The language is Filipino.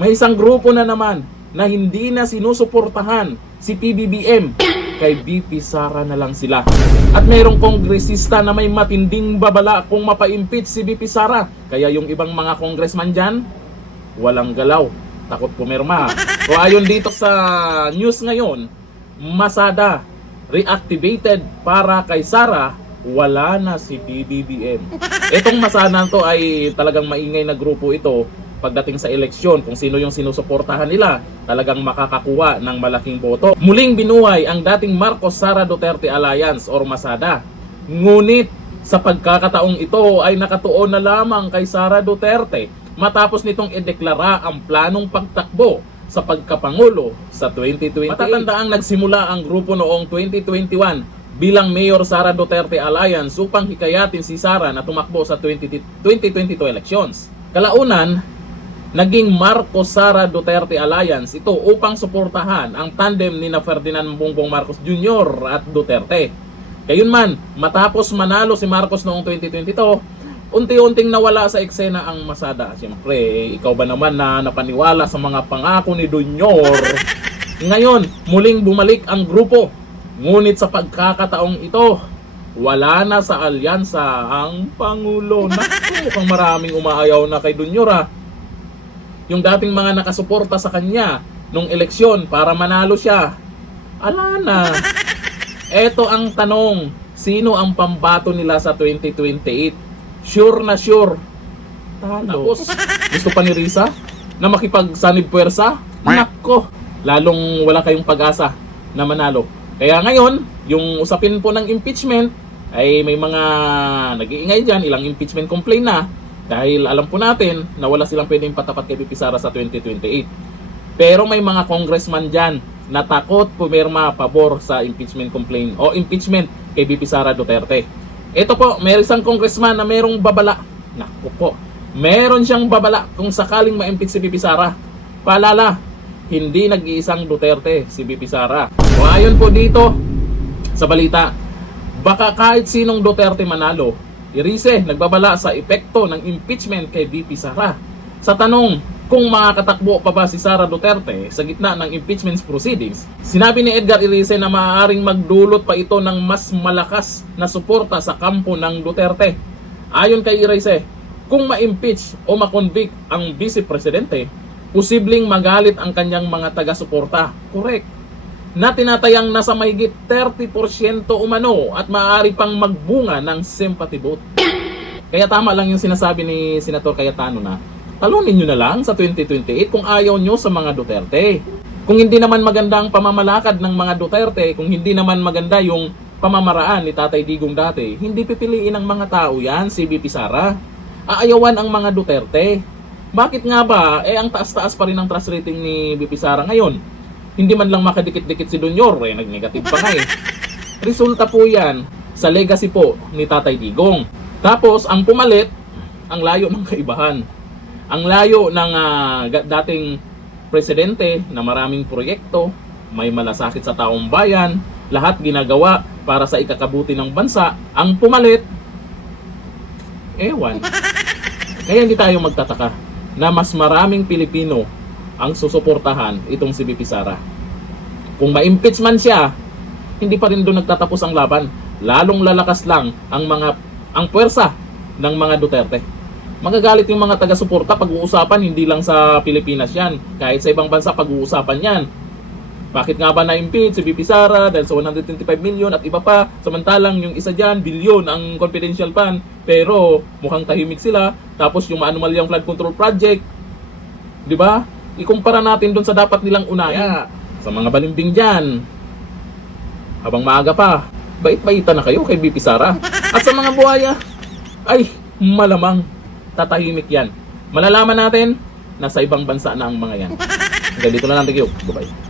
May isang grupo na naman na hindi na sinusuportahan si PBBM. Kay BP Sara na lang sila. At mayroong kongresista na may matinding babala kung mapa-impeach si BP Sara. Kaya yung ibang mga congressman dyan, walang galaw. Takot pumirma. So ayon dito sa news ngayon, Masada reactivated para kay Sara, wala na si PBBM. Itong Masada to ay talagang maingay na grupo ito pagdating sa eleksyon. Kung sino yung sinusuportahan nila, talagang makakakuha ng malaking boto. Muling binuhay ang dating Marcos-Sara Duterte Alliance or Masada. Ngunit sa pagkakataong ito ay nakatuon na lamang kay Sara Duterte matapos nitong ideklara ang planong pagtakbo sa pagkapangulo sa 2028. Matatandaang nagsimula ang grupo noong 2021 bilang Mayor Sara Duterte Alliance upang hikayatin si Sara na tumakbo sa 2022 elections. Kalaunan, naging Marcos-Sara Duterte Alliance ito upang suportahan ang tandem ni Ferdinand Bongbong Marcos Jr. at Duterte. Gayunman, matapos manalo si Marcos noong 2022, unti-unting nawala sa eksena ang Masada. Siyempre, ikaw ba naman na napaniwala sa mga pangako ni Jr.? Ngayon, muling bumalik ang grupo. Ngunit sa pagkakataong ito, wala na sa alyansa ang Pangulo. Naku, mukhang maraming umaayaw na kay Jr. Yung dating mga nakasuporta sa kanya nung eleksyon para manalo siya, ala na. Eto ang tanong, sino ang pambato nila sa 2028? Sure na sure, talo. Gusto pa ni Risa na makipagsanib puwersa? Nako, lalong wala kayong pag-asa na manalo. Kaya ngayon, yung usapin po ng impeachment ay may mga nag-iingay dyan, ilang impeachment complaint na. Dahil alam po natin na wala silang pwedeng patapat kay BP Sara sa 2028. Pero may mga congressman dyan na takot pumirma pabor sa impeachment complaint o impeachment kay BP Sara Duterte. Ito po, may isang congressman na merong babala. Naku po, meron siyang babala kung sakaling ma-impeach si BP Sara. Paalala, hindi nag-iisang Duterte si BP Sara. O ayon po dito sa balita, baka kahit sinong Duterte manalo, Irize nagbabala sa epekto ng impeachment kay BP Sara. Sa tanong kung makakatakbo pa ba si Sara Duterte sa gitna ng impeachment proceedings, sinabi ni Edgar Irize na maaaring magdulot pa ito ng mas malakas na suporta sa kampo ng Duterte. Ayon kay Irize, kung ma-impeach o ma-convict ang Vice Presidente, posibleng magalit ang kanyang mga taga-suporta. Correct. Na tinatayang nasa mahigit 30% umano at maaari pang magbunga ng sympathy vote. Kaya tama lang yung sinasabi ni Senator Cayetano na talunin nyo na lang sa 2028 kung ayaw nyo sa mga Duterte. Kung hindi naman maganda ang pamamalakad ng mga Duterte, kung hindi naman maganda yung pamamaraan ni Tatay Digong dati, hindi pipiliin ng mga tao yan, si BP Sara. Aayawan ang mga Duterte. Bakit nga ba? Ang taas-taas pa rin ang trust rating ni BP Sara ngayon. Hindi man lang makadikit-dikit si Jr. Nag-negative pa nga eh. Resulta po yan sa legacy po ni Tatay Digong. Tapos, ang pumalit, ang layo ng kaibahan. Ang layo ng dating presidente na maraming proyekto, may malasakit sa taong bayan, lahat ginagawa para sa ikakabuti ng bansa. Ang pumalit, ewan. Kaya hindi tayo magtataka na mas maraming Pilipino ang susuportahan itong si BP Sara. Kung ma-impeach man siya, hindi pa rin doon nagtatapos ang laban. Lalong lalakas lang ang puwersa ng mga Duterte. Magagalit yung mga taga-suporta pag-uusapan, hindi lang sa Pilipinas yan. Kahit sa ibang bansa pag-uusapan yan. Bakit nga ba na-impeach si BP Sara dahil sa 125 million at iba pa? Samantalang yung isa dyan, bilyon ang confidential fund. Pero mukhang tahimik sila. Tapos yung maanumalyang flood control project, di ba? Ikumpara natin doon sa dapat nilang unahin. Sa mga balimbing dyan, habang maaga pa, bait-baitan na kayo kay BP Sara. At sa mga buhaya, ay malamang tatahimik yan. Malalaman natin na sa ibang bansa na ang mga yan. Hanggang dito na lang, thank you. Bye-bye.